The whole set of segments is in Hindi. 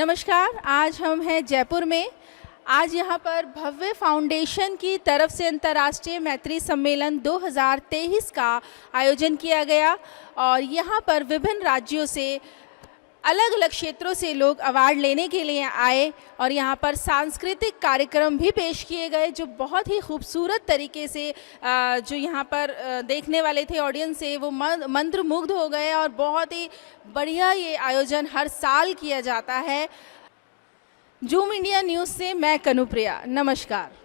नमस्कार। आज हम हैं जयपुर में। आज यहाँ पर भव्य फाउंडेशन की तरफ से अंतर्राष्ट्रीय मैत्री सम्मेलन 2023 का आयोजन किया गया और यहाँ पर विभिन्न राज्यों से अलग अलग क्षेत्रों से लोग अवार्ड लेने के लिए आए और यहाँ पर सांस्कृतिक कार्यक्रम भी पेश किए गए जो बहुत ही खूबसूरत तरीके से जो यहाँ पर देखने वाले थे ऑडियंस से वो मंत्रमुग्ध हो गए और बहुत ही बढ़िया ये आयोजन हर साल किया जाता है। जूम इंडिया न्यूज़ से मैं कनुप्रिया, नमस्कार।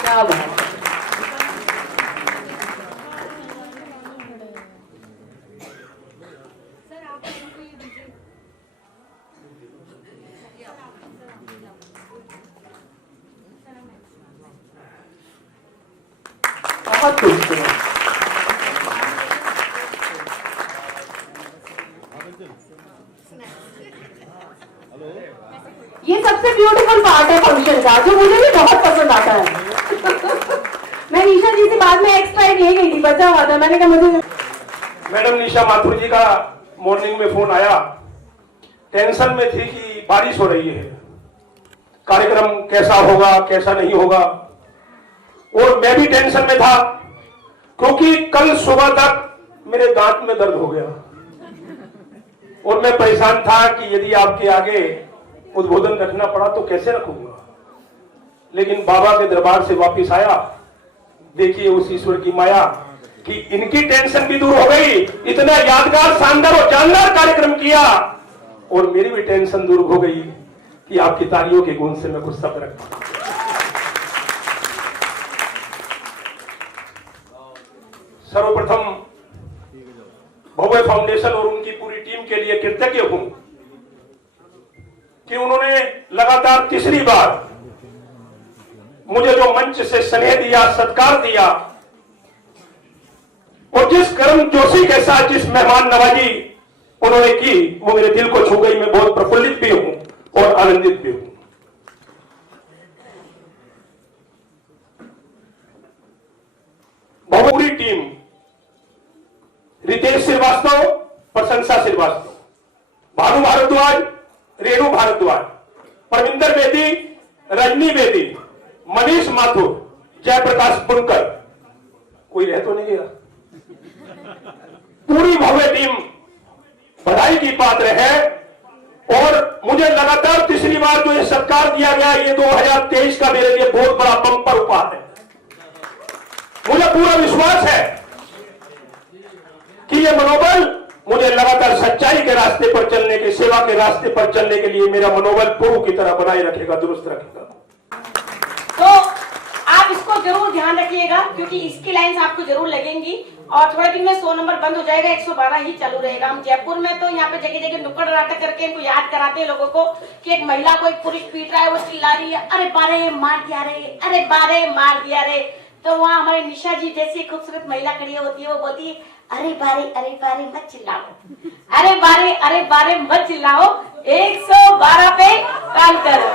क्या बात है। बहुत खूबसूरत। ये सबसे ब्यूटीफुल पार्ट है फंक्शन का जो मुझे भी बहुत पसंद आता है। मैं निशा जी से बाद में एक्स्ट्रा एक ले गई थी, बचा हुआ था, मैंने कहा मुझे। मैडम निशा माथुर जी का मॉर्निंग में फोन आया, टेंशन में थी कि बारिश हो रही है, कार्यक्रम कैसा होगा कैसा नहीं होगा, और मैं भी टेंशन में था क्योंकि कल सुबह तक मेरे दांत में दर्द हो गया और मैं परेशान था कि यदि आपके आगे उद्बोधन रखना पड़ा तो कैसे रखूंगा। लेकिन बाबा के दरबार से वापस आया, देखिए उस ईश्वर की माया कि इनकी टेंशन भी दूर हो गई, इतना यादगार शानदार और जानदार कार्यक्रम किया, और मेरी भी टेंशन दूर हो गई कि आपकी तालियों के गुण से मैं कुछ शब्द रखता। सर्वप्रथम भव्य फाउंडेशन और उनकी पूरी टीम के लिए कृतज्ञ हूं कि उन्होंने लगातार तीसरी बार मुझे जो मंच से स्नेह दिया, सत्कार दिया, और जिस गर्मजोशी के साथ जिस मेहमान नवाजी उन्होंने की, वो मेरे दिल को छू गई। मैं बहुत प्रफुल्लित भी हूं और आनंदित भी हूं। पूरी टीम, रितेश श्रीवास्तव, प्रशंसा श्रीवास्तव, भानु भारद्वाज, रेणु भारद्वाज, परविंदर बेदी, रजनी बेदी, मनीष माथुर, जयप्रकाश बुनकर, कोई रह तो नहीं गया। पूरी भव्य टीम बधाई की पात्र है, और मुझे लगातार तीसरी बार जो ये सत्कार दिया गया, ये 2023 का मेरे लिए बहुत बड़ा बम्पर उपहार है। मुझे पूरा विश्वास है कि ये मनोबल मुझे लगातार सच्चाई के रास्ते पर चलने के, सेवा के रास्ते पर चलने के लिए मेरा मनोबल पूर्व की तरह बनाए रखेगा, दुरुस्त रखेगा। तो आप इसको जरूर ध्यान रखिएगा, क्योंकि इसकी लाइंस आपको जरूर लगेंगी, और थोड़े दिन में 100 नंबर बंद हो जाएगा, 112 ही चालू रहेगा। हम जयपुर में तो यहाँ पे जगह जगह नुक्कड़ नाटक करके इनको याद कराते हैं लोगों को कि एक महिला को एक पुरुष पीट रहा है, वो चिल्ला रही है, अरे बारे मार दिया रे, अरे बारे मार दिया रे। तो वहाँ हमारी निशा जी जैसी खूबसूरत महिला खड़ी होती है, वो बोलती है, अरे बारे मत चिल्लाओ, अरे बारे मत चिल्लाओ, 112 पे कॉल करो।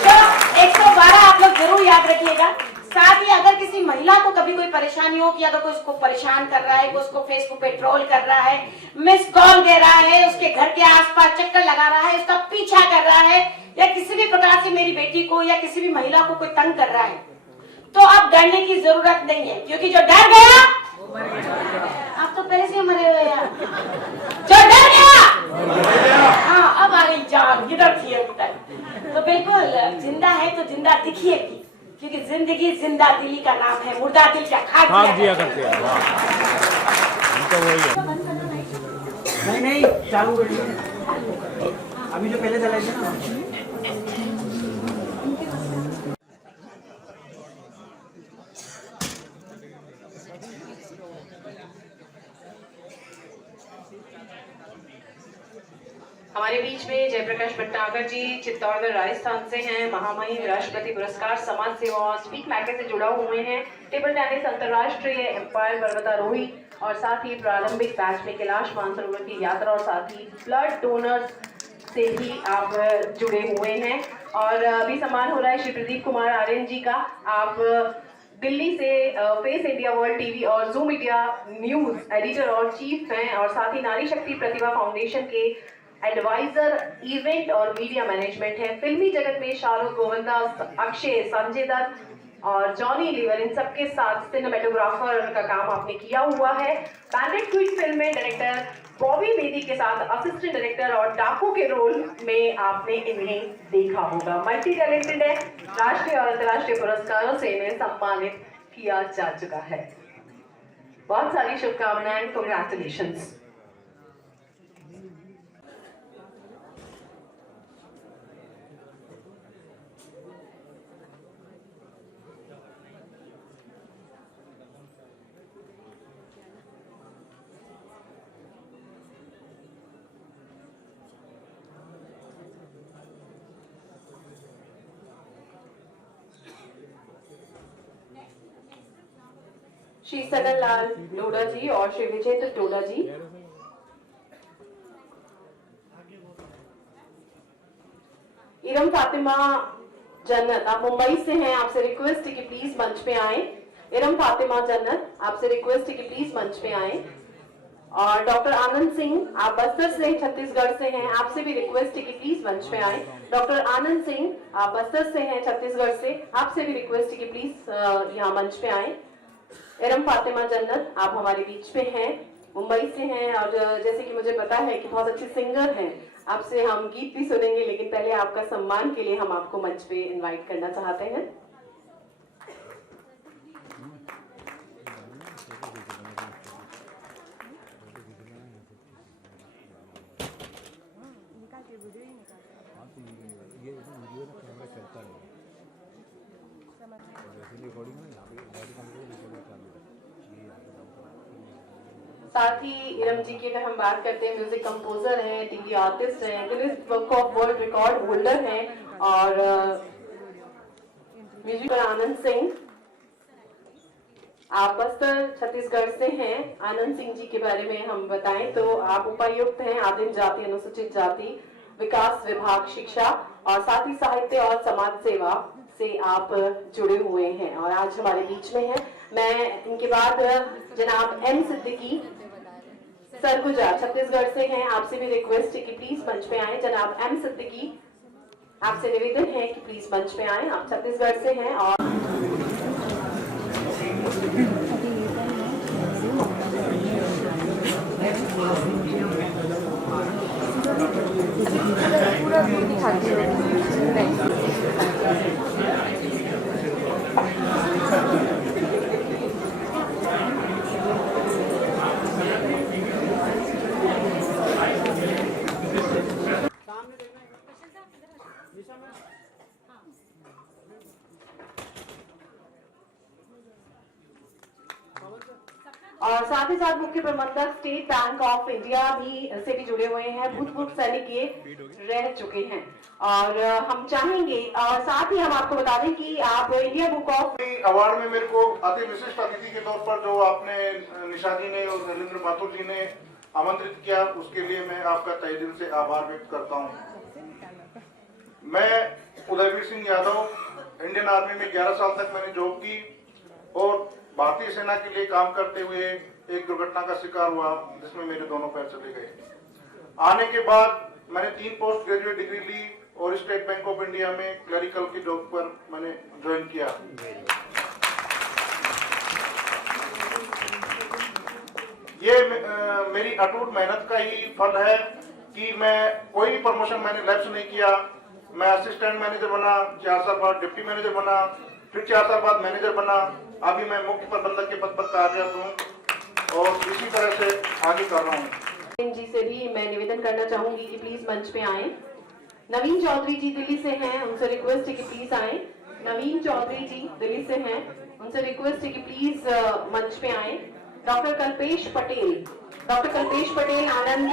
तो 112 आप लोग जरूर याद रखिएगा। साथ ही अगर किसी महिला को कभी कोई परेशानी हो कि अगर कोई उसको परेशान कर रहा है, कोई उसको फेसबुक पे ट्रोल कर रहा है, मिस कॉल दे रहा है, उसके घर के आसपास चक्कर लगा रहा है, उसका पीछा कर रहा है, या किसी भी प्रकार से मेरी बेटी को या किसी भी महिला को कोई तंग कर रहा है, तो अब डरने की जरूरत नहीं है, क्योंकि जो डर गया आप तो पहले से मरे हुए हैं। जो डर गया हाँ, अब आ गई जान, किधर थी अभी तक। तो बिल्कुल जिंदा है तो जिंदा दिखिएगी, क्योंकि जिंदगी जिंदा दिली का नाम है, मुर्दा दिल का खाक दिया करते हैं। नहीं चालू करिए, अभी जो पहले चलाए थे ना। हमारे बीच में जयप्रकाश भट्टागर जी चित्तौड़गढ़ राजस्थान से हैं, महामहिम राष्ट्रपति पुरस्कार समाज सेवा और स्पीक मैके से जुड़ा हुए हैं, टेबल टेनिस अंतर्राष्ट्रीय एम्पायर पर्वतारोही, और साथ ही प्रारंभिक बैच में कैलाश मानसरोवर की यात्रा, और साथ ही ब्लड डोनर्स से भी आप जुड़े हुए हैं। और अभी सम्मान हो रहा है श्री प्रदीप कुमार आर्यन जी का। आप दिल्ली से फेस इंडिया वर्ल्ड टीवी और जूम मीडिया न्यूज एडिटर और चीफ हैं, और साथ ही नारी शक्ति प्रतिभा फाउंडेशन के एडवाइजर इवेंट और मीडिया मैनेजमेंट है। फिल्मी जगत में शाहरुख, गोविंदा, अक्षय, संजय दत्त और जॉनी लीवर, इन सबके साथ सिनेमेटोग्राफर का काम आपने किया हुआ है। बैंडेड क्वीन फिल्म में डायरेक्टर बॉबी बेदी के साथ असिस्टेंट डायरेक्टर और डाकू के रोल में आपने इन्हें देखा होगा। मल्टी टैलेंटेड है, राष्ट्रीय और अंतर्राष्ट्रीय पुरस्कारों से इन्हें सम्मानित किया जा चुका है। बहुत सारी शुभकामनाएं, कांग्रेचुलेशंस। श्री सगन लाल डोडा जी और श्री विजेंद्र डोडा जी। इरम फातिमा जन्नत, आप मुंबई से हैं, आपसे रिक्वेस्ट है कि प्लीज मंच पे आए। इरम फातिमा जन्नत, आपसे रिक्वेस्ट है कि प्लीज मंच पे आए। और डॉक्टर आनंद सिंह, आप बस्तर से छत्तीसगढ़ से हैं, आपसे भी रिक्वेस्ट है कि प्लीज मंच पे आए। डॉक्टर आनंद सिंह, आप बस्तर से हैं छत्तीसगढ़ से, आपसे भी रिक्वेस्ट है कि प्लीज यहाँ मंच पे आए। इरम फातिमा जन्नत, आप हमारे बीच पे हैं, मुंबई से हैं, और जैसे कि मुझे पता है कि बहुत अच्छे सिंगर हैं, आपसे हम गीत भी सुनेंगे, लेकिन पहले आपका सम्मान के लिए हम आपको मंच पे इनवाइट करना चाहते हैं। ये वीडियो ना कैमरा चलता नहीं और वैसे रिकॉर्डिंग में यहाँ पे बॉडी कैमरा चालू है ये यहाँ पे साथ ही इरम जी की अगर हम बात करते हैं, म्यूजिक कंपोजर हैं, टीवी आर्टिस्ट हैं, Guinness book of world record holder हैं और म्यूजिक आनंद सिंह, आप बस्तर छत्तीसगढ़ से हैं। आनंद सिंह जी के बारे में हम बताएं तो आप उपायुक्त हैं आदिम जाति अनुसूचित जाति विकास विभाग शिक्षा और साथ ही साहित्य और समाज सेवा से आप जुड़े हुए हैं और आज हमारे बीच में हैं। मैं इनके बाद जनाब एम सिद्दीकी सरगुजा छत्तीसगढ़ से हैं, आपसे भी रिक्वेस्ट है कि प्लीज मंच पे आए। जनाब एम सिद्दीकी, आपसे निवेदन है कि प्लीज मंच पे आए, आप छत्तीसगढ़ से हैं और और साथ ही साथ मुख्य प्रबंधक स्टेट बैंक ऑफ इंडिया से भी जुड़े हुए हैं, भूतपूर्व सैनिक ये रह चुके हैं और हम चाहेंगे और साथ ही हम आपको बता दें कि आप इंडिया बुक ऑफ अवार्ड में मेरे को अति विशिष्ट अतिथि के तौर पर जो आपने निशा जी ने और नरेंद्र माथुर जी ने आमंत्रित किया, उसके लिए मैं आपका तहे दिल से आभार व्यक्त करता हूं। मैं उदयवीर सिंह यादव, इंडियन आर्मी में 11 साल तक मैंने जॉब की और भारतीय सेना के लिए काम करते हुए एक दुर्घटना का शिकार हुआ जिसमें मेरे दोनों पैर चले गए। आने के बाद मैंने 3 पोस्ट ग्रेजुएट डिग्री ली और स्टेट बैंक ऑफ इंडिया में क्लरिकल की जॉब पर मैंने ज्वाइन किया। ये मेरी अटूट मेहनत का ही फल है कि मैं कोई भी प्रमोशन मैंने लैप्स नहीं किया। मैं असिस्टेंट मैनेजर बना, 4 साल बाद डिप्टी मैनेजर बना, फिर 4 साल बाद मैनेजर बना, अभी मैं मुख्य प्रबंधक के पद पर कार्यरत हूँ और इसी तरह से आगे कर रहा हूँ। जी से भी मैं निवेदन करना चाहूंगी कि प्लीज मंच पे आए। नवीन चौधरी जी दिल्ली से हैं, उनसे रिक्वेस्ट है कि प्लीज आए। नवीन चौधरी जी दिल्ली से हैं, उनसे रिक्वेस्ट है कि प्लीज मंच पे आए। डॉक्टर कल्पेश पटेल आनंद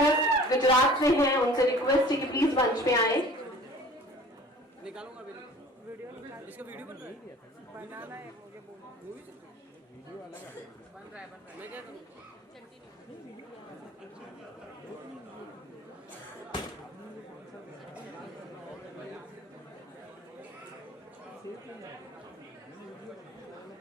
गुजरात से हैं, उनसे रिक्वेस्ट है कि प्लीज मंच पे आए।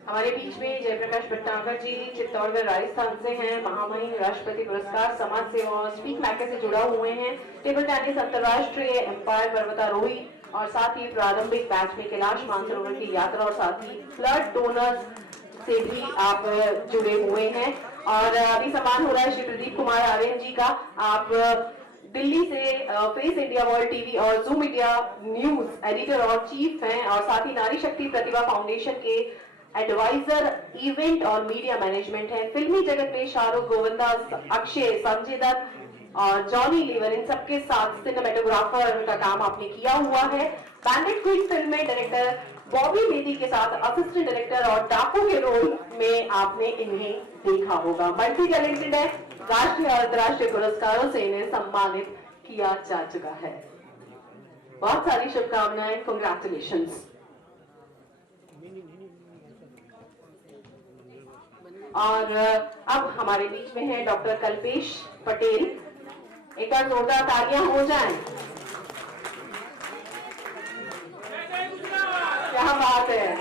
हमारे बीच में जयप्रकाश भट्टागर जी चित्तौड़गढ़ राजस्थान से हैं, महामहिम राष्ट्रपति पुरस्कार समाज सेवा और स्पीक मैके से जुड़ा हुए हैं। टेबल टेनिस अंतर्राष्ट्रीय एम्पायर पर्वतारोही और साथ ही प्रारंभिक बैच में कैलाश मानसरोवर की यात्रा और साथ ही ब्लड डोनर्स से भी आप जुड़े हुए हैं। और अभी सम्मान हो रहा है श्री प्रदीप कुमार आर्यन जी का। आप दिल्ली से फेस इंडिया वर्ल्ड टीवी और जूम इंडिया न्यूज एडिटर और चीफ हैं और साथ ही नारी शक्ति प्रतिभा फाउंडेशन के एडवाइजर इवेंट और मीडिया मैनेजमेंट है। फिल्मी जगत में शाहरुख, गोविंदा, अक्षय, संजय दत्त और जॉनी लीवर इन सबके साथ सिनेमेटोग्राफर का काम आपने किया हुआ है। बैंडेड क्वीन फिल्म में डायरेक्टर बॉबी बेदी के साथ असिस्टेंट डायरेक्टर और डाकू के रोल में आपने इन्हें देखा होगा। मल्टी टैलेंटेड है, राष्ट्रीय और अंतर्राष्ट्रीय पुरस्कारों से इन्हें सम्मानित किया जा चुका है। बहुत सारी शुभकामनाएं, कांग्रेचुलेशंस। और अब हमारे बीच में है डॉक्टर कल्पेश पटेल। एक बार जोरदार तालियां हो जाएं। क्या बात है।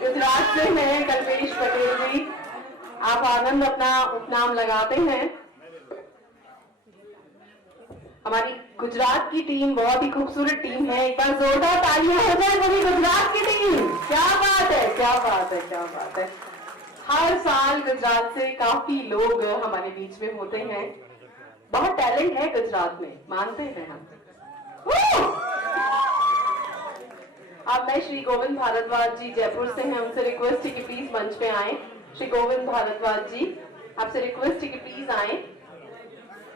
गुजरात से हैं कल्पेश पटेल जी, आप आनंद अपना उपनाम लगाते हैं। हमारी गुजरात की टीम बहुत ही खूबसूरत टीम है, एक बार जोरदार तालियां हो जाए पूरी गुजरात की टीम। क्या बात है, क्या बात है, क्या बात है। हर साल गुजरात से काफी लोग हमारे बीच में होते हैं। बहुत टैलेंट है गुजरात में, मानते हैं हम। अब मैं श्री गोविंद भारद्वाज जी जयपुर से हैं, उनसे रिक्वेस्ट है कि प्लीज मंच पे आए। श्री गोविंद भारद्वाज जी, आपसे रिक्वेस्ट है कि प्लीज आए।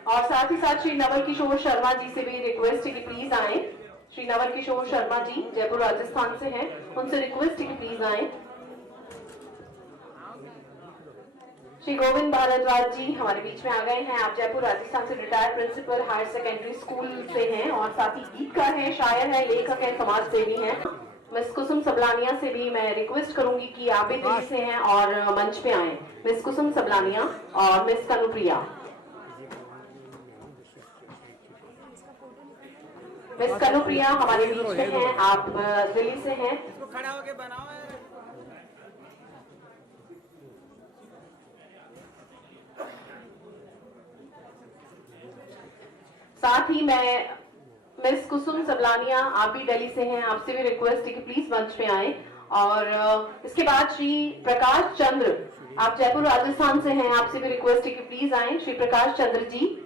और साथ ही साथ श्री नवल किशोर शर्मा जी से भी रिक्वेस्ट है कि प्लीज आए। श्री नवल किशोर शर्मा जी जयपुर राजस्थान से हैं, उनसे रिक्वेस्ट है कि प्लीज आए। श्री गोविंद भारद्वाज जी हमारे बीच में आ गए हैं। आप जयपुर राजस्थान से retired principal higher secondary school से हैं और साथ ही गीतकार हैं, शायर हैं, लेखक हैं, समाज सेवी हैं। मिस कुसुम सबलानिया से भी मैं रिक्वेस्ट करूंगी कि आप भी दिल्ली से हैं और मंच पे आए। मिस कुसुम सबलानिया और मिस कनुप्रिया। मिस कनुप्रिया हमारे बीच में हैं, आप दिल्ली से हैं। खड़ा होके बनाओ। साथ ही मैं मिस कुसुम सबलानिया, आप भी दिल्ली से हैं, आपसे भी रिक्वेस्ट है कि प्लीज मंच पे आए। और इसके बाद श्री प्रकाश चंद्र, आप जयपुर राजस्थान से हैं, आपसे भी रिक्वेस्ट है कि प्लीज आए। श्री प्रकाश चंद्र जी।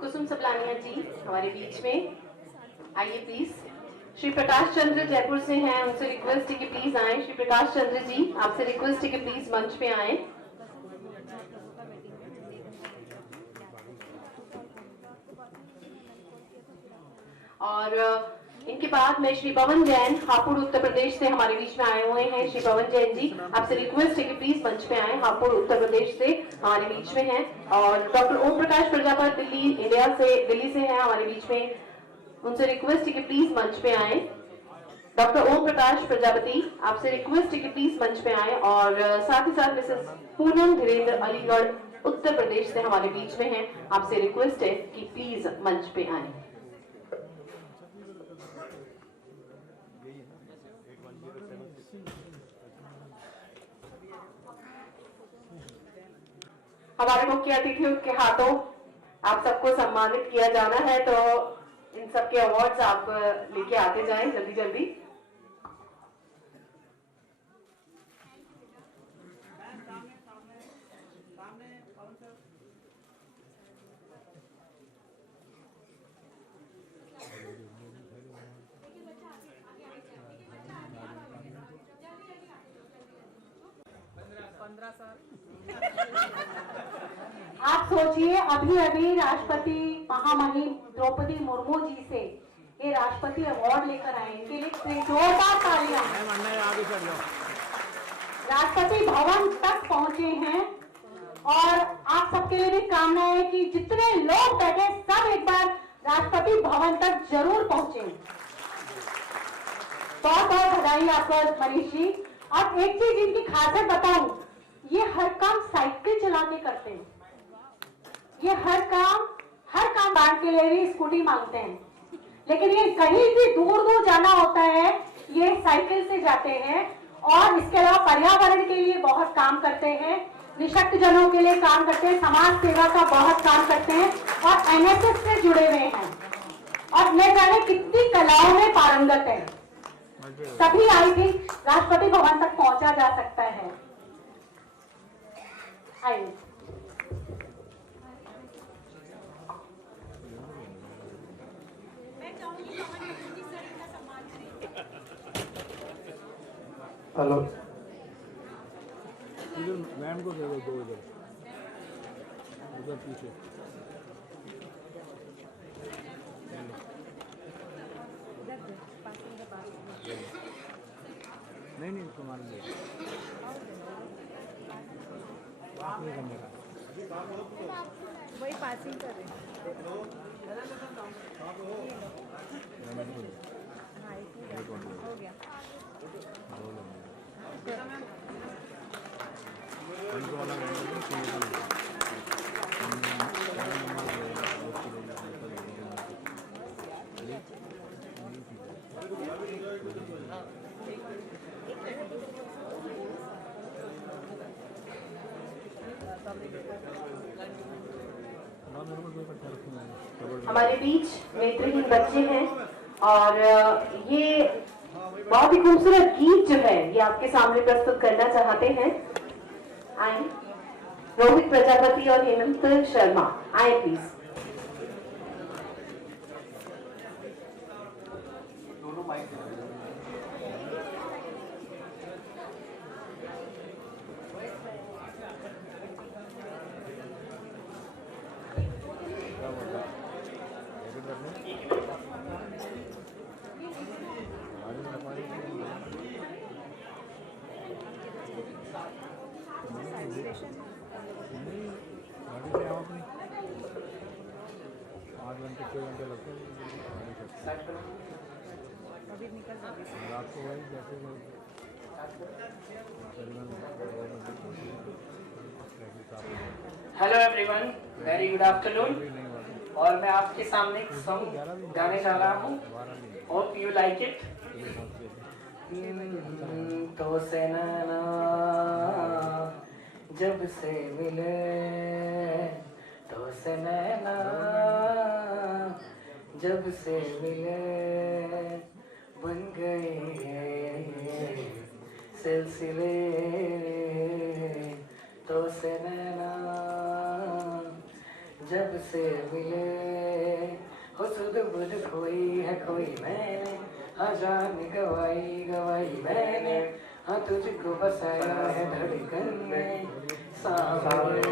कुसुम सबलानिया जी हमारे बीच में आइए प्लीज। श्री प्रकाश चंद्र जयपुर से हैं, उनसे रिक्वेस्ट है कि प्लीज आए। श्री प्रकाश चंद्र जी, आपसे रिक्वेस्ट है कि प्लीज मंच पे आए। और इनके बाद में श्री पवन जैन हापुड़ उत्तर प्रदेश से हमारे बीच में आए हुए हैं। श्री पवन जैन जी, आपसे रिक्वेस्ट है कि प्लीज मंच पे आए। हापुड़ उत्तर प्रदेश से हमारे बीच में हैं। और डॉक्टर ओम प्रकाश प्रजापति दिल्ली से हैं हमारे बीच में, उनसे रिक्वेस्ट है कि प्लीज मंच पे आए। डॉक्टर ओम प्रकाश प्रजापति, आपसे रिक्वेस्ट है कि प्लीज मंच पे आए। और साथ ही साथ मिसेस पूनम धीरेन्द्र अलीगढ़ उत्तर प्रदेश से हमारे बीच में हैं, आपसे रिक्वेस्ट है कि प्लीज मंच पे आए। हमारे मुख्य अतिथियों के हाथों आप सबको सम्मानित किया जाना है, तो इन सबके अवार्ड्स आप लेके आते जाएं जल्दी जल्दी। आप सोचिए, अभी अभी राष्ट्रपति महामहिम द्रौपदी मुर्मू जी से ये राष्ट्रपति अवार्ड लेकर आए, इनके लिए जोरदार तालियां। राष्ट्रपति भवन तक पहुंचे हैं और आप सबके लिए भी कामना है कि जितने लोग बैठे सब एक बार राष्ट्रपति भवन तक जरूर पहुंचे। बहुत बहुत बधाई आपको मनीष जी। और एक चीज इनकी खासियत बताऊं, ये हर काम साइकिल चला के करते हैं। ये हर काम बांट के लिए भी स्कूटी मांगते हैं, लेकिन ये कहीं भी दूर दूर जाना होता है ये साइकिल से जाते हैं। और इसके अलावा पर्यावरण के लिए बहुत काम करते हैं, निशक्त जनों के लिए काम करते हैं, समाज सेवा का बहुत काम करते हैं और एनएसएस से जुड़े हुए हैं और न जाने कितनी कलाओं में पारंगत है। तभी आई थी राष्ट्रपति भवन तक पहुंचा जा सकता है। आइए। हेलो, इधर मैम को दे दो, उधर पीछे। नहीं तुम्हारे लिए वही पासिंग कर रहे हैं। हो गया। मेरे को हमारे बीच नेत्रहीन बच्चे हैं और ये बहुत ही खूबसूरत गीत जो है ये आपके सामने प्रस्तुत करना चाहते हैं। आए रोहित प्रजापति और हेमंत शर्मा, आए प्लीज। गाड़ी से आओ अपनी 5 घंटे 6 घंटे लगते हैं रात को वही जैसे hello everyone, very good afternoon. और मैं आपके सामने एक सॉन्ग गाने जा रहा हूँ। Hope you like it. तो से नैना जब से मिले, तो से नैना जब से मिले, बन गए सिलसिले। तो से नैना जब से मिले, हो सुध बुध खोई है कोई मैंने, हाँ जान गवाई गवाई मैंने, हाँ तुझको बसाया है धड़कन में सामने।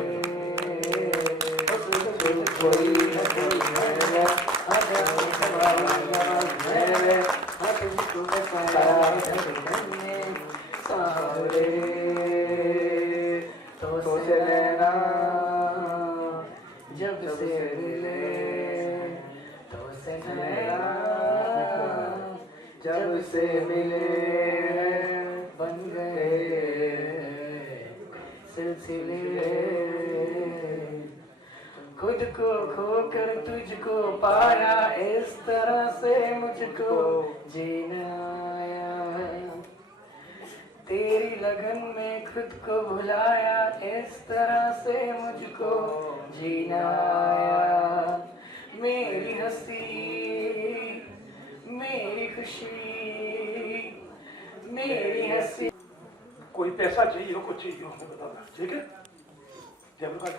हो सुध बुध खोई है कोई मैंने, हाँ जान गवाई गवाई मैंने, हाँ तुझको बसाया है धड़कन में सामने। तो से नैना जब से मिले, तो से नैना जब से मिले, बन गए सिलसिले। खुद को खोकर तुझको पाया, इस तरह से मुझको जीना आया। तेरी लगन में खुद को भुलाया, इस तरह से मुझको जीना आया। मेरी हंसी, मेरी खुशी, मेरी हंसी। कोई पैसा चाहिए हो, कुछ चाहिए हो, हमें बताना, ठीक है? Jai Prakash.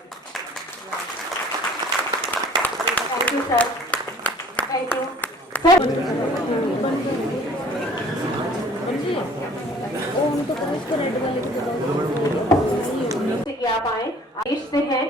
Thank you sir, thank you sir. कि आप आए, आयुष से हैं।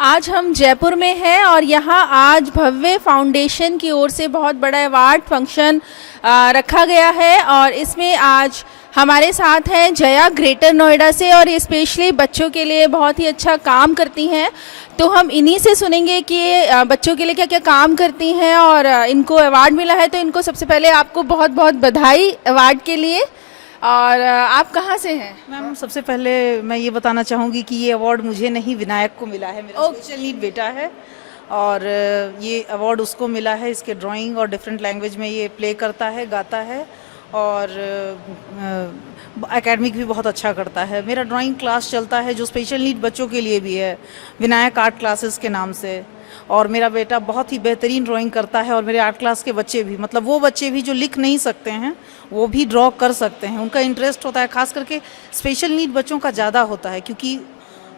आज हम जयपुर में हैं और यहाँ आज भव्य फाउंडेशन की ओर से बहुत बड़ा अवार्ड फंक्शन रखा गया है और इसमें आज हमारे साथ हैं जया ग्रेटर नोएडा से और ये स्पेशली बच्चों के लिए बहुत ही अच्छा काम करती हैं। तो हम इन्हीं से सुनेंगे कि ये बच्चों के लिए क्या क्या काम करती हैं और इनको अवार्ड मिला है। तो इनको सबसे पहले आपको बहुत बहुत बधाई अवार्ड के लिए। और आप कहाँ से हैं? मैम, सबसे पहले मैं ये बताना चाहूँगी कि ये अवार्ड मुझे नहीं, विनायक को मिला है। मेरा स्पेशल नीड बेटा है और ये अवार्ड उसको मिला है। इसके ड्राइंग और डिफरेंट लैंग्वेज में ये प्ले करता है, गाता है और एकेडमिक भी बहुत अच्छा करता है। मेरा ड्राइंग क्लास चलता है जो स्पेशल नीड बच्चों के लिए भी है, विनायक आर्ट क्लासेस के नाम से। और मेरा बेटा बहुत ही बेहतरीन ड्राइंग करता है और मेरे आर्ट क्लास के बच्चे भी, मतलब वो बच्चे भी जो लिख नहीं सकते हैं वो भी ड्रॉ कर सकते हैं। उनका इंटरेस्ट होता है, खास करके स्पेशल नीड बच्चों का ज़्यादा होता है क्योंकि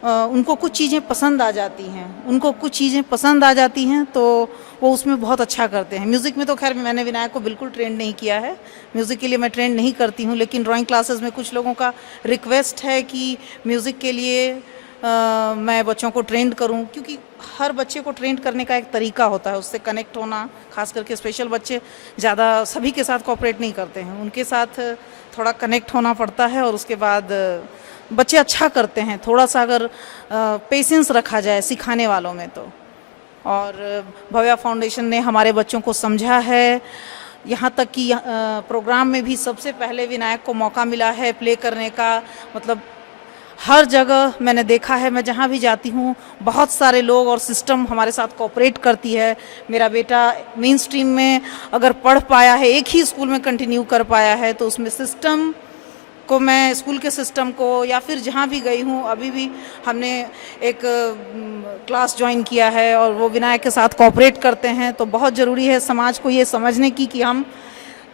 उनको कुछ चीज़ें पसंद आ जाती हैं, तो वो उसमें बहुत अच्छा करते हैं। म्यूज़िक में तो खैर मैंने विनायक को बिल्कुल ट्रेन नहीं किया है, म्यूज़िक के लिए मैं ट्रेन नहीं करती हूँ, लेकिन ड्राइंग क्लासेस में कुछ लोगों का रिक्वेस्ट है कि म्यूज़िक के लिए मैं बच्चों को ट्रेंड करूं, क्योंकि हर बच्चे को ट्रेंड करने का एक तरीका होता है, उससे कनेक्ट होना। खास करके स्पेशल बच्चे ज़्यादा सभी के साथ कोऑपरेट नहीं करते हैं, उनके साथ थोड़ा कनेक्ट होना पड़ता है और उसके बाद बच्चे अच्छा करते हैं। थोड़ा सा अगर पेशेंस रखा जाए सिखाने वालों में तो। और भव्या फाउंडेशन ने हमारे बच्चों को समझा है, यहाँ तक कि प्रोग्राम में भी सबसे पहले विनायक को मौका मिला है प्ले करने का। मतलब हर जगह मैंने देखा है, मैं जहाँ भी जाती हूँ बहुत सारे लोग और सिस्टम हमारे साथ कोऑपरेट करती है। मेरा बेटा मेन स्ट्रीम में अगर पढ़ पाया है, एक ही स्कूल में कंटिन्यू कर पाया है, तो उसमें सिस्टम को मैं स्कूल के सिस्टम को या फिर जहाँ भी गई हूँ, अभी भी हमने एक क्लास ज्वाइन किया है और वो विनायक के साथ कोऑपरेट करते हैं। तो बहुत ज़रूरी है समाज को ये समझने की कि हम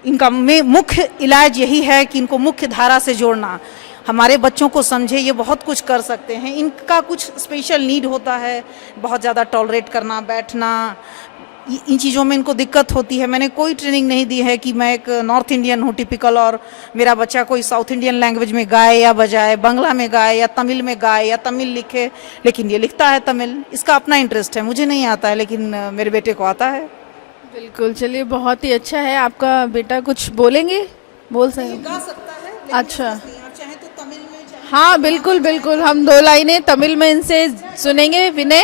इनका मुख्य इलाज यही है कि इनको मुख्य धारा से जोड़ना। हमारे बच्चों को समझे, ये बहुत कुछ कर सकते हैं। इनका कुछ स्पेशल नीड होता है, बहुत ज़्यादा टॉलरेट करना, बैठना, इन चीज़ों में इनको दिक्कत होती है। मैंने कोई ट्रेनिंग नहीं दी है कि मैं एक नॉर्थ इंडियन हूँ टिपिकल और मेरा बच्चा कोई साउथ इंडियन लैंग्वेज में गाए या बजाए, बांग्ला में गाए या तमिल में गाए या तमिल लिखे, लेकिन ये लिखता है तमिल। इसका अपना इंटरेस्ट है, मुझे नहीं आता है लेकिन मेरे बेटे को आता है। बिल्कुल, चलिए बहुत ही अच्छा है। आपका बेटा कुछ बोलेंगे? बोल सकते गा सकता है, लेकिन अच्छा, चाहे तो तमिल में, चाहे हाँ बिल्कुल बिल्कुल, हम 2 लाइनें तमिल में इनसे सुनेंगे। विनय,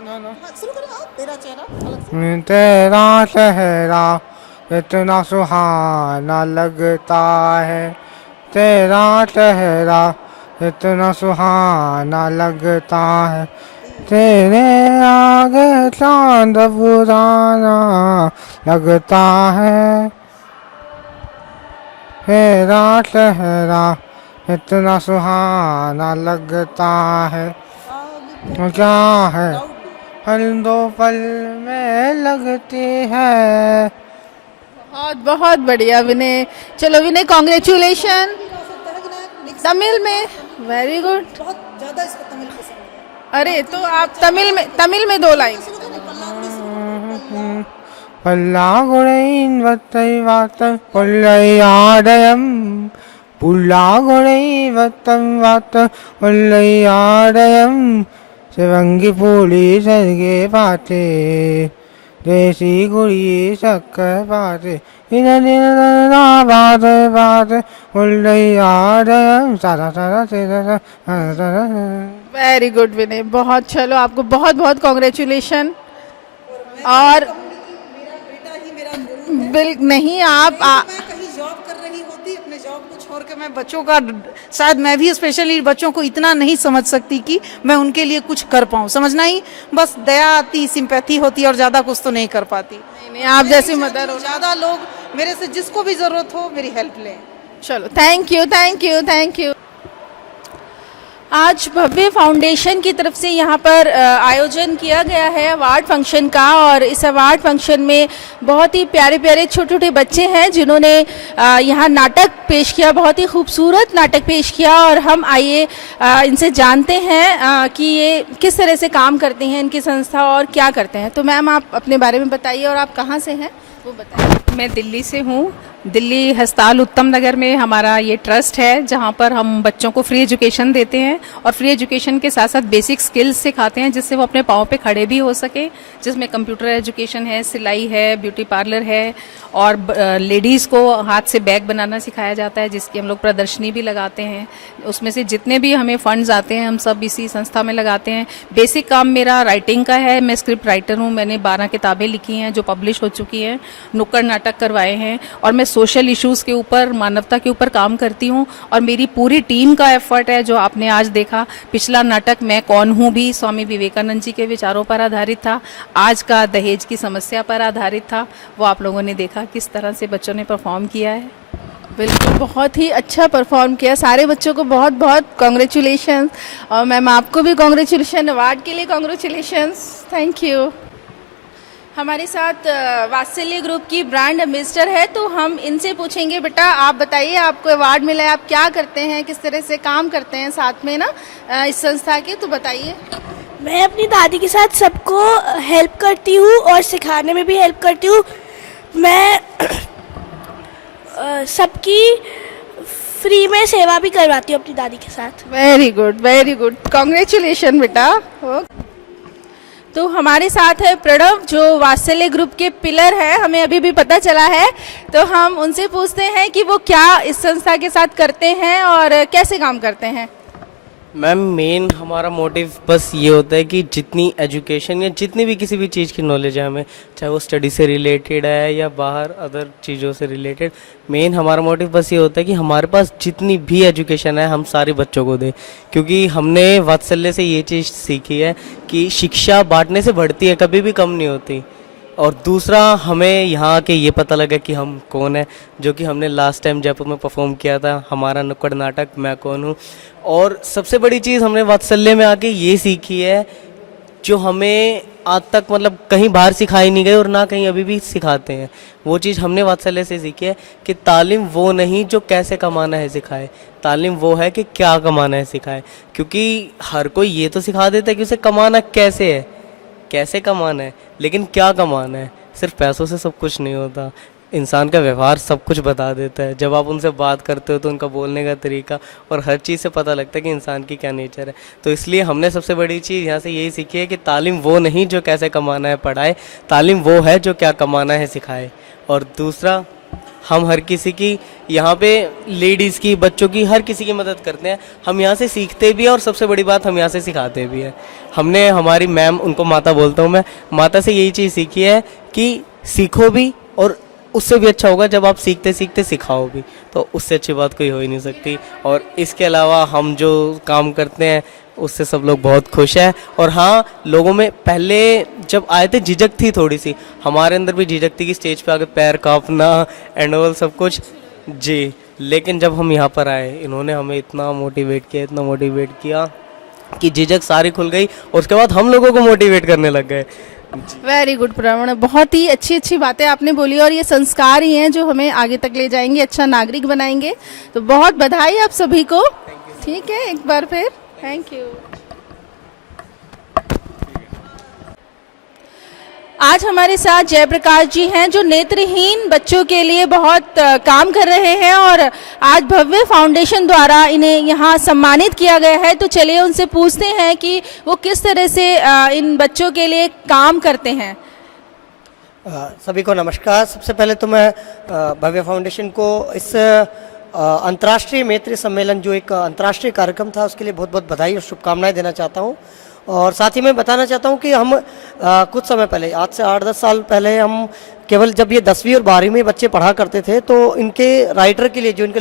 शुरू करो आप, तेरा चेहरा अलग से। तेरा चेहरा इतना सुहाना लगता है, तेरा चेहरा इतना सुहाना लगता है, तेरे आगे चांद पुराना लगता है, तेरा चेहरा इतना सुहाना लगता है, क्या है पल दो पल में लगती है। बहुत बहुत बढ़िया विनय। चलो विनय, कॉन्ग्रेचुलेशन। तमिल में वेरी गुड। बहुत ज़्यादा इसको तमिल पसंद है। अरे तो आप तमिल में 2 लाइन। पल्लागुडैन् वत्तै वातं कोल्लैयाडयं, पुल्लागुडै वत्तं वातं कोल्लैयाडयं, शिवंगी पूली सर्गे पाते, देसी गुड़ी शक्कर पाते, बात बात कोल्लैयाडयं, सारा सारा सारा। वेरी गुड विनय, बहुत। चलो आपको बहुत बहुत कॉन्ग्रेचुलेशन। और नहीं आप मैं कहीं जॉब कर रही होती, अपने जॉब को छोड़ के मैं बच्चों का, शायद मैं भी स्पेशली बच्चों को इतना नहीं समझ सकती कि मैं उनके लिए कुछ कर पाऊँ। समझना ही बस दया आती, सिंपैथी होती और ज़्यादा कुछ तो नहीं कर पाती। नहीं, आप जैसी मदर हो। ज़्यादा लोग मेरे से जिसको भी ज़रूरत हो मेरी हेल्प लें। चलो, thank you thank you thank you. आज भव्य फाउंडेशन की तरफ से यहाँ पर आयोजन किया गया है अवार्ड फंक्शन का, और इस अवार्ड फंक्शन में बहुत ही प्यारे प्यारे छोटे छोटे बच्चे हैं जिन्होंने यहाँ नाटक पेश किया, बहुत ही खूबसूरत नाटक पेश किया। और हम आइए इनसे जानते हैं कि ये किस तरह से काम करते हैं, इनकी संस्था और क्या करते हैं। तो मैम आप अपने बारे में बताइए और आप कहाँ से हैं वो बताइए। मैं दिल्ली से हूँ। दिल्ली हस्ताल उत्तम नगर में हमारा ये ट्रस्ट है जहाँ पर हम बच्चों को फ्री एजुकेशन देते हैं और फ्री एजुकेशन के साथ साथ बेसिक स्किल्स सिखाते हैं जिससे वो अपने पाँव पे खड़े भी हो सके, जिसमें कंप्यूटर एजुकेशन है, सिलाई है, ब्यूटी पार्लर है और लेडीज़ को हाथ से बैग बनाना सिखाया जाता है जिसकी हम लोग प्रदर्शनी भी लगाते हैं। उसमें से जितने भी हमें फंड्स आते हैं हम सब इसी संस्था में लगाते हैं। बेसिक काम मेरा राइटिंग का है, मैं स्क्रिप्ट राइटर हूँ। मैंने 12 किताबें लिखी हैं जो पब्लिश हो चुकी हैं, नुक्कड़ नाटक करवाए हैं और मैं सोशल इश्यूज़ के ऊपर, मानवता के ऊपर काम करती हूँ। और मेरी पूरी टीम का एफर्ट है जो आपने आज देखा। पिछला नाटक मैं कौन हूँ भी स्वामी विवेकानंद जी के विचारों पर आधारित था, आज का दहेज की समस्या पर आधारित था। वो आप लोगों ने देखा किस तरह से बच्चों ने परफॉर्म किया है। बिल्कुल, बहुत ही अच्छा परफॉर्म किया। सारे बच्चों को बहुत बहुत कॉन्ग्रेचुलेशन। और मैम आपको भी कॉन्ग्रेचुलेशन, अवार्ड के लिए कॉन्ग्रेचुलेशंस। Thank you. हमारे साथ वात्सल्य ग्रुप की ब्रांड एम्बेसडर है, तो हम इनसे पूछेंगे, बेटा आप बताइए आपको अवार्ड मिला है, आप क्या करते हैं, किस तरह से काम करते हैं साथ में ना इस संस्था के, तो बताइए। मैं अपनी दादी के साथ सबको हेल्प करती हूँ और सिखाने में भी हेल्प करती हूँ। मैं सबकी फ्री में सेवा भी करवाती हूँ अपनी दादी के साथ। Very good, very good, congratulation बेटा। तो हमारे साथ है प्रणव जो वात्सल्य ग्रुप के पिलर है, हमें अभी भी पता चला है, तो हम उनसे पूछते हैं कि वो क्या इस संस्था के साथ करते हैं और कैसे काम करते हैं। मैम मेन हमारा मोटिव बस ये होता है कि जितनी एजुकेशन या जितनी भी किसी भी चीज़ की नॉलेज है हमें, चाहे वो स्टडी से रिलेटेड है या बाहर अदर चीज़ों से रिलेटेड, मेन हमारा मोटिव बस ये होता है कि हमारे पास जितनी भी एजुकेशन है हम सारे बच्चों को दें। क्योंकि हमने वात्सल्य से ये चीज़ सीखी है कि शिक्षा बांटने से बढ़ती है, कभी भी कम नहीं होती। और दूसरा हमें यहाँ आके ये पता लगा कि हम कौन है, जो कि हमने लास्ट टाइम जयपुर में परफॉर्म किया था, हमारा नुक्कड़ नाटक मैं कौन हूँ। और सबसे बड़ी चीज़ हमने वात्सल्य में आके ये सीखी है जो हमें आज तक मतलब कहीं बाहर सिखाई नहीं गई और ना कहीं अभी भी सिखाते हैं। वो चीज़ हमने वात्सल्य से सीखी है कि तालीम वो नहीं जो कैसे कमाना है सिखाए, तालीम वो है कि क्या कमाना है सिखाए। क्योंकि हर कोई ये तो सिखा देता है कि उसे कमाना कैसे है, कैसे कमाना है, लेकिन क्या कमाना है। सिर्फ पैसों से सब कुछ नहीं होता, इंसान का व्यवहार सब कुछ बता देता है। जब आप उनसे बात करते हो तो उनका बोलने का तरीका और हर चीज़ से पता लगता है कि इंसान की क्या नेचर है। तो इसलिए हमने सबसे बड़ी चीज़ यहाँ से यही सीखी है कि तालीम वो नहीं जो कैसे कमाना है पढ़ाए, तालीम वो है जो क्या कमाना है सिखाए। और दूसरा, हम हर किसी की यहाँ पे लेडीज़ की, बच्चों की, हर किसी की मदद करते हैं। हम यहाँ से सीखते भी हैं और सबसे बड़ी बात हम यहाँ से सिखाते भी हैं। हमने हमारी मैम, उनको माता बोलता हूँ मैं, माता से यही चीज़ सीखी है कि सीखो भी और उससे भी अच्छा होगा जब आप सीखते सीखते सिखाओ भी, तो उससे अच्छी बात कोई हो ही नहीं सकती। और इसके अलावा हम जो काम करते हैं उससे सब लोग बहुत खुश हैं। और हाँ, लोगों में पहले जब आए थे झिझक थी थोड़ी सी, हमारे अंदर भी झिझक थी कि स्टेज पे आके पैर कांपना एंड ऑल सब कुछ जी। लेकिन जब हम यहाँ पर आए, इन्होंने हमें इतना मोटिवेट किया कि झिझक सारी खुल गई और उसके बाद हम लोगों को मोटिवेट करने लग गए। वेरी गुड प्रवण, बहुत ही अच्छी अच्छी बातें आपने बोली और ये संस्कार ही हैं जो हमें आगे तक ले जाएंगे, अच्छा नागरिक बनाएंगे। तो बहुत बधाई आप सभी को। ठीक है, एक बार फिर थैंक यू। आज हमारे साथ जयप्रकाश जी हैं जो नेत्रहीन बच्चों के लिए बहुत काम कर रहे हैं और आज भव्य फाउंडेशन द्वारा इन्हें यहाँ सम्मानित किया गया है। तो चलिए उनसे पूछते हैं कि वो किस तरह से इन बच्चों के लिए काम करते हैं। सभी को नमस्कार। सबसे पहले तो मैं भव्य फाउंडेशन को इस अंतर्राष्ट्रीय मैत्री सम्मेलन, जो एक अंतर्राष्ट्रीय कार्यक्रम था, उसके लिए बहुत बहुत बधाई और शुभकामनाएं देना चाहता हूं। और साथ ही मैं बताना चाहता हूं कि हम कुछ समय पहले, आज से 8-10 साल पहले, हम केवल जब ये 10वीं और 12वीं में बच्चे पढ़ा करते थे तो इनके राइटर के लिए, जो इनके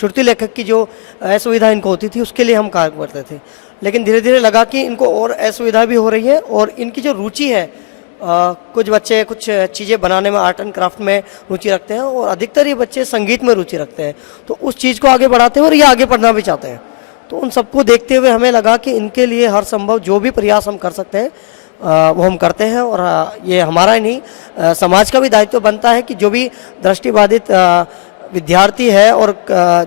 श्रुति लेखक की जो असुविधा इनको होती थी, उसके लिए हम कार्य करते थे। लेकिन धीरे धीरे लगा कि इनको और असुविधा भी हो रही है और इनकी जो रुचि है, कुछ बच्चे कुछ चीज़ें बनाने में, आर्ट एंड क्राफ्ट में रुचि रखते हैं और अधिकतर ये बच्चे संगीत में रुचि रखते हैं, तो उस चीज़ को आगे बढ़ाते हैं और ये आगे पढ़ना भी चाहते हैं। तो उन सबको देखते हुए हमें लगा कि इनके लिए हर संभव जो भी प्रयास हम कर सकते हैं वो हम करते हैं। और ये हमारा ही नहीं, समाज का भी दायित्व बनता है कि जो भी दृष्टिबाधित विद्यार्थी है और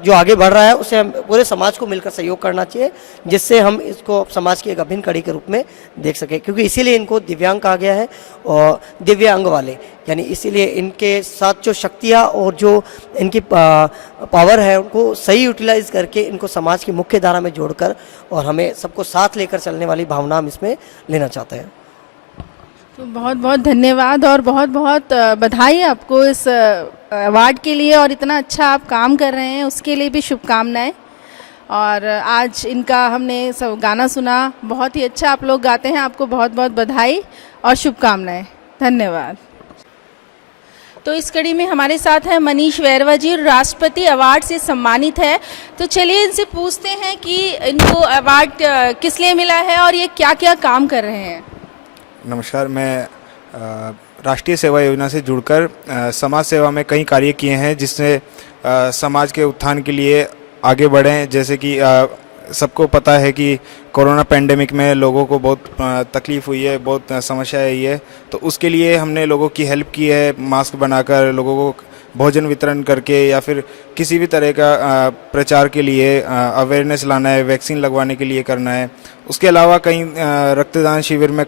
जो आगे बढ़ रहा है, उसे हम पूरे समाज को मिलकर सहयोग करना चाहिए, जिससे हम इसको समाज की एक अभिन्न कड़ी के रूप में देख सकें। क्योंकि इसीलिए इनको दिव्यांग कहा गया है और दिव्य अंग वाले, यानी इसीलिए इनके साथ जो शक्तियाँ और जो इनकी पावर है, उनको सही यूटिलाइज करके इनको समाज की मुख्य धारा में जोड़कर और हमें सबको साथ लेकर चलने वाली भावना हम इसमें लेना चाहते हैं। तो बहुत बहुत धन्यवाद और बहुत बहुत बधाई आपको इस अवार्ड के लिए, और इतना अच्छा आप काम कर रहे हैं उसके लिए भी शुभकामनाएं। और आज इनका हमने सब गाना सुना, बहुत ही अच्छा आप लोग गाते हैं, आपको बहुत बहुत बधाई और शुभकामनाएं। धन्यवाद। तो इस कड़ी में हमारे साथ हैं मनीष वैरवा जी, राष्ट्रपति अवार्ड से सम्मानित है। तो चलिए इनसे पूछते हैं कि इनको अवार्ड किस लिए मिला है और ये क्या क्या काम कर रहे हैं। नमस्कार, मैं राष्ट्रीय सेवा योजना से जुड़कर समाज सेवा में कई कार्य किए हैं, जिससे समाज के उत्थान के लिए आगे बढ़ें। जैसे कि सबको पता है कि कोरोना पेंडेमिक में लोगों को बहुत तकलीफ़ हुई है, बहुत समस्या आई है, तो उसके लिए हमने लोगों की हेल्प की है, मास्क बनाकर, लोगों को भोजन वितरण करके, या फिर किसी भी तरह का प्रचार के लिए अवेयरनेस लाना है, वैक्सीन लगवाने के लिए करना है। उसके अलावा कई रक्तदान शिविर में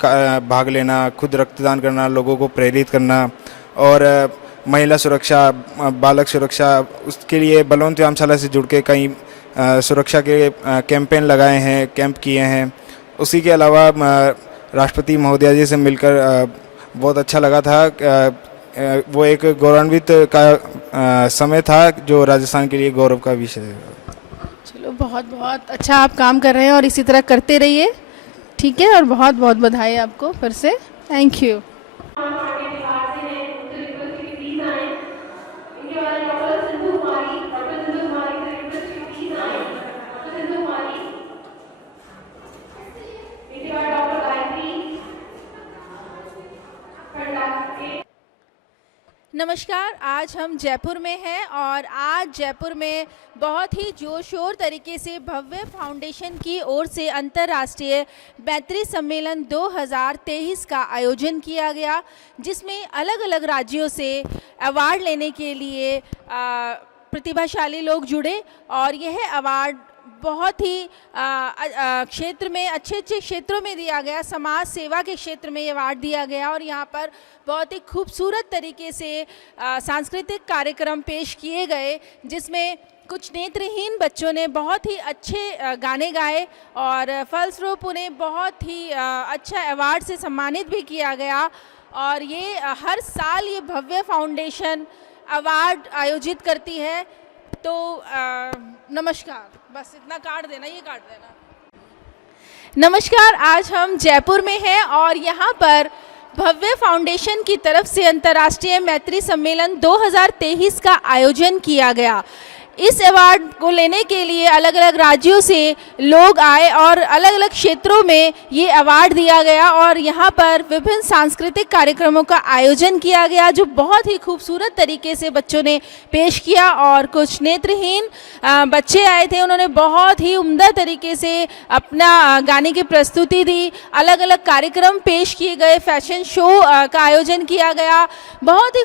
भाग लेना, खुद रक्तदान करना, लोगों को प्रेरित करना, और महिला सुरक्षा, बालक सुरक्षा, उसके लिए बलवंत व्यायामशाला से जुड़ के कई सुरक्षा के कैंपेन लगाए हैं, कैंप किए हैं। उसी के अलावा राष्ट्रपति महोदया जी से मिलकर बहुत अच्छा लगा था। वो एक गौरवान्वित का समय था जो राजस्थान के लिए गौरव का विषय है। चलो, बहुत बहुत अच्छा आप काम कर रहे हैं और इसी तरह करते रहिए। ठीक है, और बहुत बहुत बधाई आपको फिर से। Thank you. डॉक्टर गायत्री नमस्कार, आज हम जयपुर में हैं और आज जयपुर में बहुत ही जोर तरीके से भव्य फाउंडेशन की ओर से अंतर्राष्ट्रीय मैत्री सम्मेलन 2023 का आयोजन किया गया, जिसमें अलग अलग राज्यों से अवार्ड लेने के लिए प्रतिभाशाली लोग जुड़े और यह अवार्ड बहुत ही क्षेत्र में अच्छे क्षेत्रों में दिया गया। समाज सेवा के क्षेत्र में ये अवार्ड दिया गया और यहाँ पर बहुत ही खूबसूरत तरीके से सांस्कृतिक कार्यक्रम पेश किए गए, जिसमें कुछ नेत्रहीन बच्चों ने बहुत ही अच्छे गाने गाए और फलस्वरूप उन्हें बहुत ही अच्छा अवार्ड से सम्मानित भी किया गया। और ये हर साल ये भव्य फाउंडेशन अवार्ड आयोजित करती है। तो नमस्कार, बस इतना काट देना, ये काट देना। नमस्कार, आज हम जयपुर में हैं और यहाँ पर भव्य फाउंडेशन की तरफ से अंतर्राष्ट्रीय मैत्री सम्मेलन 2023 का आयोजन किया गया। इस अवार्ड को लेने के लिए अलग अलग राज्यों से लोग आए और अलग अलग क्षेत्रों में ये अवार्ड दिया गया और यहाँ पर विभिन्न सांस्कृतिक कार्यक्रमों का आयोजन किया गया, जो बहुत ही खूबसूरत तरीके से बच्चों ने पेश किया। और कुछ नेत्रहीन बच्चे आए थे, उन्होंने बहुत ही उम्दा तरीके से अपना गाने की प्रस्तुति दी। अलग अलग कार्यक्रम पेश किए गए, फैशन शो का आयोजन किया गया। बहुत ही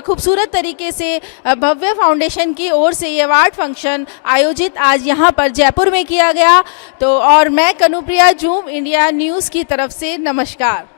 खूबसूरत तरीके से भव्य फाउंडेशन की ओर से ये अवार्ड फंक्शन आयोजित आज यहाँ पर जयपुर में किया गया। तो और मैं कनुप्रिया जूम इंडिया न्यूज़ की तरफ से नमस्कार।